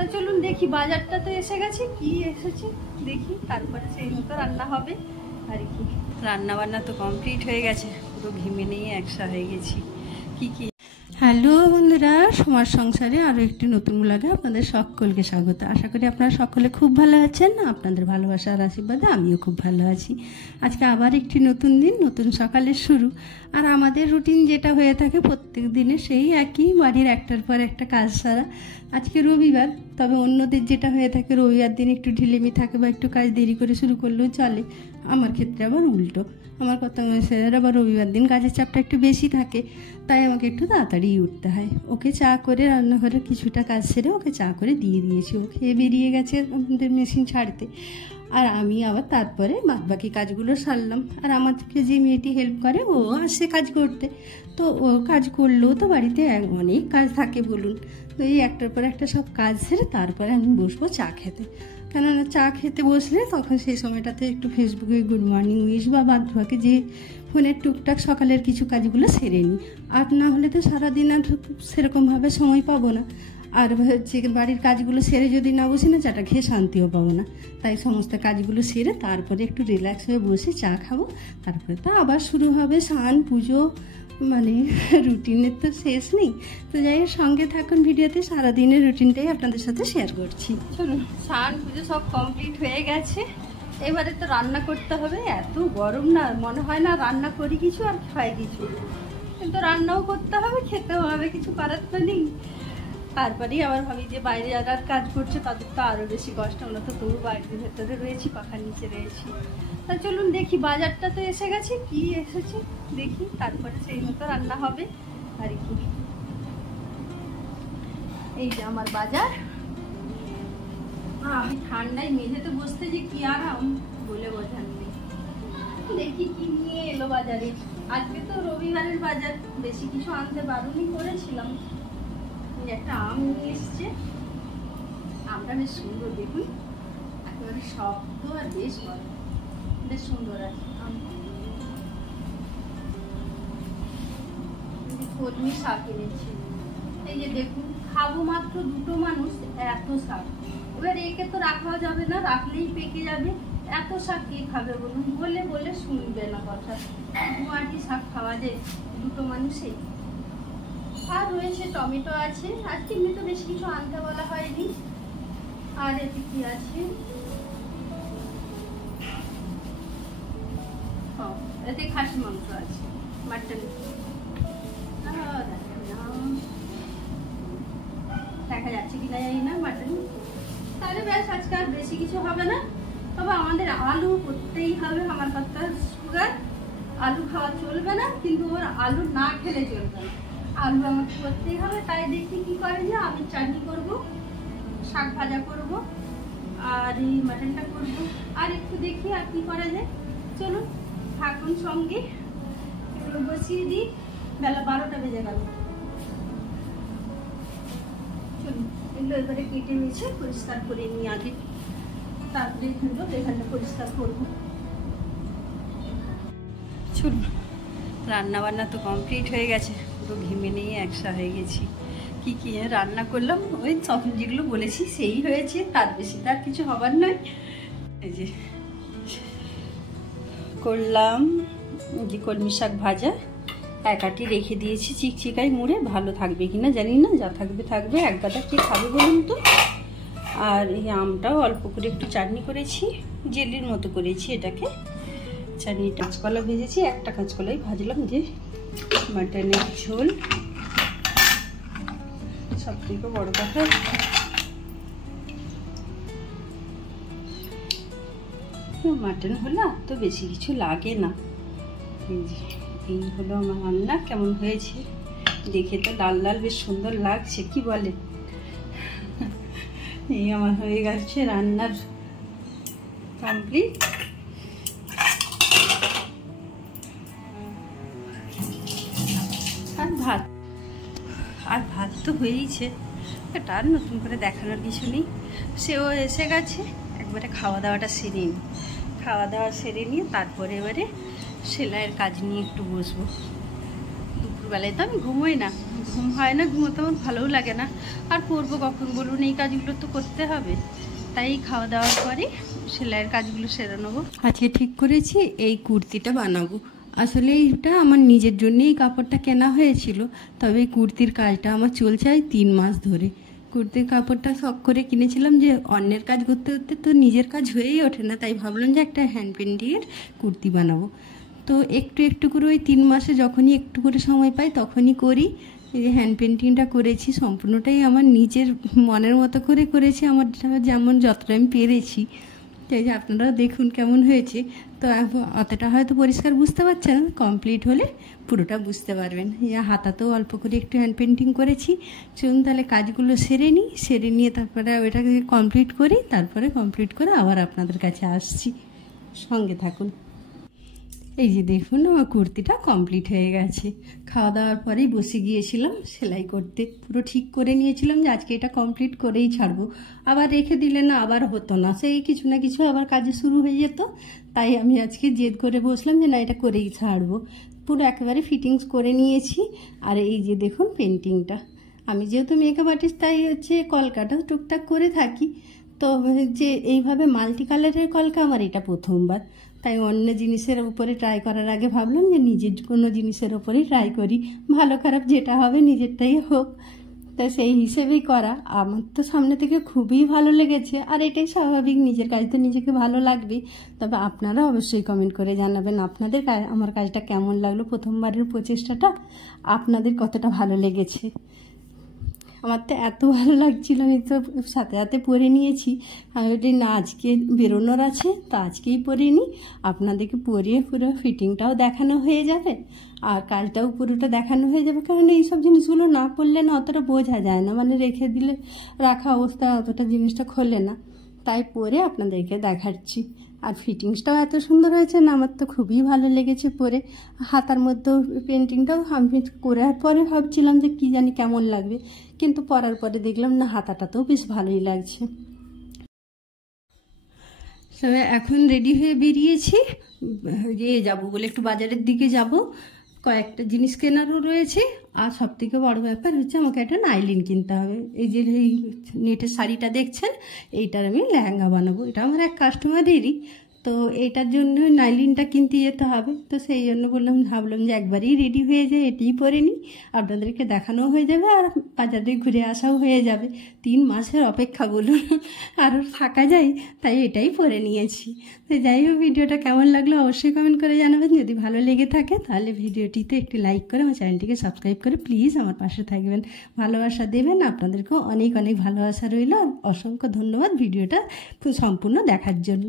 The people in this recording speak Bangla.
তা চলুন দেখি, বাজারটা তো এসে গেছে, কি এসেছে দেখি, তারপরে সেই মতো রান্না হবে আর কি। রান্না বান্না তো কমপ্লিট হয়ে গেছে, পুরো ঘেমে নিয়ে একসা হয়ে গেছি। কি কি হ্যালো বন্ধুরা, সমাজ সংসারে আরও একটি নতুন ব্লগে আপনাদের সকলকে স্বাগত। আশা করি আপনারা সকলে খুব ভালো আছেন। আপনাদের ভালোবাসা আর আশীর্বাদে আমিও খুব ভালো আছি। আজকে আবার একটি নতুন দিন, নতুন সকালের শুরু। আর আমাদের রুটিন যেটা হয়ে থাকে প্রত্যেক দিনে সেই একই, বাড়ির একটার পর একটা কাজ সারা। আজকে রবিবার, তবে অন্যদের যেটা হয়ে থাকে রবিবার দিন একটু ঢিলেমি থাকে বা একটু কাজ দেরি করে শুরু করলেও চলে। আমার ক্ষেত্রে আবার উল্টো, আমার কথা মেসের আবার রবিবার দিন কাজের চাপটা একটু বেশি থাকে, তাই আমাকে একটু তাড়াতাড়ি উঠতে হয়। ওকে চা করে, রান্নাঘরের কিছুটা কাজ সেরে ওকে চা করে দিয়ে দিয়েছি। ও খেয়ে বেরিয়ে গেছে আমাদের মেশিন ছাড়তে, আর আমি আবার তারপরে বাদবাকি কাজগুলো সারলাম। আর আমাকে যে মেয়েটি হেল্প করে ও আসে কাজ করতে, তো ও কাজ করলেও তো বাড়িতে অনেক কাজ থাকে বলুন। তো এই একটার পর একটা সব কাজ সেরে তারপরে আমি বসবো চা খেতে। কেননা চা খেতে বসলে তখন সেই সময়টাতে একটু ফেসবুকে গুড মর্নিং উইশ বা বাদবাকি যে ফোনের টুকটাক সকালের কিছু কাজগুলো সেরে নিই। আর না হলে তো সারাদিন আর সেরকমভাবে সময় পাবো না। আর হচ্ছে বাড়ির কাজগুলো সেরে যদি না বসি না, চাটা খেয়ে শান্তিও পাবো না। তাই সমস্ত কাজগুলো সেরে তারপরে একটু রিল্যাক্স হয়ে বসে চা খাবো। তারপরে তো আবার শুরু হবে স্নান পুজো, মানে রুটিনের তো শেষ নেই। তো যাই হোক, সঙ্গে থাকুন ভিডিওতে, সারাদিনের রুটিনটাই আপনাদের সাথে শেয়ার করছি। চলুন, স্নান পুজো সব কমপ্লিট হয়ে গেছে, এবারে তো রান্না করতে হবে। এত গরম না, মনে হয় না রান্না করি কিছু আর খাই কিছু, কিন্তু রান্নাও করতে হবে, খেতেও হবে, কিছু করার তো নেই। তারপরেই আবার ভাবি যে বাইরে যারা কাজ করছে তাদের তো আরও বেশি কষ্ট। আমরা তো তবু বাড়ির ভেতরে রয়েছি, পাখার নিচে রয়েছি। তা চলুন দেখি, বাজারটা তো এসে গেছে, কি এসেছে দেখি, তারপরে সেই মতো রান্না হবে আর কি। এই যে আমার বাজার। আমি ঠান্ডায় মেঝেতে বসতে যে কি আরাম বলে বোঝার নেই। দেখি কি নিয়ে এলো বাজারে। আজকে তো রবিবারের বাজার, বেশি কিছু আনতে বারণই করেছিলাম। একটা আম নিয়ে এসছে, আমটা বেশ সুন্দর, দেখুন একেবারে শক্ত আর বেশ বড়, বেশ সুন্দর আছে আম। কলমি শাক এনেছি, এই যে দেখুন, খাবো মাত্র দুটো মানুষ, এত শাক। এবার একে তো রাখাও যাবে না, রাখলেই পেকে যাবে। এত শাক কে খাবে বলুন? বলে বলে শুনবে না কথা। দুয়াটি শাক খাওয়া যায় দুটো মানুষে। আর রয়েছে টমেটো আছে, আজকে এমনি তো বেশি কিছু আনতে বলা হয়নি। আর এতে কি আছে, এতে খাসি মাংস আছে, মাটন। দেখা যাচ্ছে কিনা জানি না, মাটন। তাহলে ব্যাস আজকে আর বেশি কিছু হবে না। তবে আমাদের আলু করতেই হবে। আমার কথা সুগার, আলু খাওয়া চলবে না, কিন্তু ওর আলু না খেলে চলবে না। আলু আমাকে করতেই হবে। তাই দেখি কি করে, যে আমি চাটনি করবো, শাক ভাজা করবো, আর এই মাটনটা করবো। আর একটু দেখি আর কি করা যায়। চলুন থাকুন সঙ্গে, এগুলো বসিয়ে দিই। বেলা 12টা বেজে গেল। চলুন এগুলো এবারে কেটে নিয়েছে, পরিষ্কার করে নিই আগে, তারপরে এখানটা পরিষ্কার করবো। চলুন, রান্না বান্না তো কমপ্লিট হয়ে গেছে, পুরো ঘেমে নিয়ে একসা হয়ে গেছি। কি কি রান্না করলাম, ওই তখন যেগুলো বলেছি সেই হয়েছে, তার বেশি তার কিছু হবার নয়। এই যে করলাম যে কলমি শাক ভাজা, একাটি রেখে দিয়েছি চিকচিকাই মুড়ে, ভালো থাকবে কিনা জানি না, যা থাকবে থাকবে, এক গাদা কে খাবে বলুন তো। আর এই আমটাও অল্প করে একটু চাটনি করেছি, জেলির মতো করেছি এটাকে। চাটনিটা কাঁচকলা ভেজেছি, একটা কাঁচকলাই ভাজলাম। যে মাটনের ঝোল, সব থেকে বড় কথা মাটন হলো আর তো বেশি কিছু লাগে না। এই হলো আমার রান্না। কেমন হয়েছে দেখে তো লাল লাল বেশ সুন্দর লাগছে, কি বলে? এই আমার হয়ে গেছে রান্নার কমপ্লিট। আর ভাত তো হয়েইছে, এটা আর নতুন করে দেখানোর কিছু নেই। সেও এসে গেছে, একবারে খাওয়া দাওয়াটা সেরে নিই। খাওয়া দাওয়া সেরে নিয়ে তারপরে এবারে সেলাইয়ের কাজ নিয়ে একটু বসবো। দুপুরবেলায় তো আমি ঘুমোই না, ঘুম হয় না, ঘুমোতে আমার ভালোও লাগে না। আর করবো কখন বলুন, এই কাজগুলো তো করতে হবে। তাই খাওয়া দাওয়ার পরে সেলাইয়ের কাজগুলো সেরে নেবো। আজকে ঠিক করেছি এই কুর্তিটা বানাবো। আসলে এইটা আমার নিজের জন্যেই কাপড়টা কেনা হয়েছিল, তবে এই কুর্তির কাজটা আমার চলছে 3 মাস ধরে। কুর্তির কাপড়টা শখ করে কিনেছিলাম, যে অন্যের কাজ করতে করতে তো নিজের কাজ হয়েই ওঠে না, তাই ভাবলাম যে একটা হ্যান্ড পেন্টিংয়ের কুর্তি বানাবো। তো একটু একটু করে ওই 3 মাসে যখনই একটু করে সময় পাই তখনই করি। এই যে হ্যান্ড পেন্টিংটা করেছি সম্পূর্ণটাই আমার নিজের মনের মতো করে করেছি, আমার যেমন যতটা আমি পেরেছি। তাই যে আপনারাও দেখুন কেমন হয়েছে। তো অতটা হয়তো পরিষ্কার বুঝতে পারছেন না, কমপ্লিট হলে পুরোটা বুঝতে পারবেন। হাতাতেও অল্প করে একটু হ্যান্ড পেন্টিং করেছি। চলুন তাহলে কাজগুলো সেরে নিই, সেরে নিয়ে তারপরে ওইটাকে কমপ্লিট করি, তারপরে কমপ্লিট করে আবার আপনাদের কাছে আসছি, সঙ্গে থাকুন। এই যে দেখুন আমার কুর্তিটা কমপ্লিট হয়ে গেছে। খাওয়া দাওয়ার পরেই বসে গিয়েছিলাম সেলাই করতে, পুরো ঠিক করে নিয়েছিলাম যে আজকে এটা কমপ্লিট করেই ছাড়বো। আবার রেখে দিলে না আবার হতো না, সেই কিছু না কিছু আবার কাজে শুরু হয়ে যেত। তাই আমি আজকে জেদ করে বসলাম যে না এটা করেই ছাড়বো। পুরো একেবারে ফিটিংস করে নিয়েছি। আর এই যে দেখুন পেন্টিংটা, আমি যেহেতু মেকআপ আর্টিস্ট তাই হচ্ছে কলকাটা টুকটাক করে থাকি। তো যে এইভাবে মাল্টি কালারের কলকা আমার এটা প্রথমবার, তাই অন্য জিনিসের উপরে ট্রাই করার আগে ভাবলাম যে নিজের কোনো জিনিসের ওপরেই ট্রাই করি, ভালো খারাপ যেটা হবে নিজেরটাই হোক। তাই সেই হিসেবেই করা। আমার তো সামনে থেকে খুবই ভালো লেগেছে, আর এটাই স্বাভাবিক, নিজের কাজ তো নিজেকে ভালো লাগবে। তবে আপনারা অবশ্যই কমেন্ট করে জানাবেন আপনাদের আমার কাজটা কেমন লাগলো, প্রথমবারের প্রচেষ্টাটা আপনাদের কতটা ভালো লেগেছে। আমার তো এত ভালো লাগছিল, আমি তো সাথে সাথে পরে নিয়েছি। আমি বলি না আজকে বেরোনোর আছে, তো আজকেই পরে নিই, আপনাদেরকে পরিয়ে পুরো ফিটিংটাও দেখানো হয়ে যাবে আর কাজটাও পুরোটা দেখানো হয়ে যাবে। কারণ এইসব জিনিসগুলো না পরলে না অতটা বোঝা যায় না, মানে রেখে দিলে রাখা অবস্থা অতটা জিনিসটা খোলে না, তাই পরে আপনাদেরকে দেখাচ্ছি। আর ফিটিংসটাও এত সুন্দর হয়েছে না, আমার তো খুবই ভালো লেগেছে পরে। হাতার মধ্যেও পেন্টিংটাও আমি করার পরে ভাবছিলাম যে কী জানি কেমন লাগবে, কিন্তু পরার পরে দেখলাম না হাতাটাতেও বেশ ভালোই লাগছে। তবে এখন রেডি হয়ে বেরিয়েছি, যাবো বলে একটু বাজারের দিকে যাব, কয়েকটা জিনিস কেনারও রয়েছে। আর সব থেকে বড় ব্যাপার হচ্ছে আমাকে একটা নাইলিন কিনতে হবে। এই যে এই নেটের শাড়িটা দেখছেন, এইটার আমি লেহেঙ্গা বানাবো, এটা আমার এক কাস্টমারেরই। তো এটার জন্য নাইলিনটা কিনতে যেতে হবে। তো সেই জন্য ভাবলাম যে একবারই রেডি হয়ে যায়, এটিই পরে নিই, আপনাদেরকে দেখানোও হয়ে যাবে আর বাজারে ঘুরে আসাও হয়ে যাবে। 3 মাসের অপেক্ষা বলুন, আরও থাকা যায়, তাই এটাই পরে নিয়েছি। তো যাই হোক, ভিডিওটা কেমন লাগলো অবশ্যই কমেন্ট করে জানাবেন। যদি ভালো লেগে থাকে তাহলে ভিডিওটিতে একটি লাইক করে আমার চ্যানেলটিকে সাবস্ক্রাইব করে প্লিজ আমার পাশে থাকবেন, ভালোবাসা দেবেন। আপনাদেরকেও অনেক অনেক ভালোবাসা রইল। অসংখ্য ধন্যবাদ ভিডিওটা সম্পূর্ণ দেখার জন্য।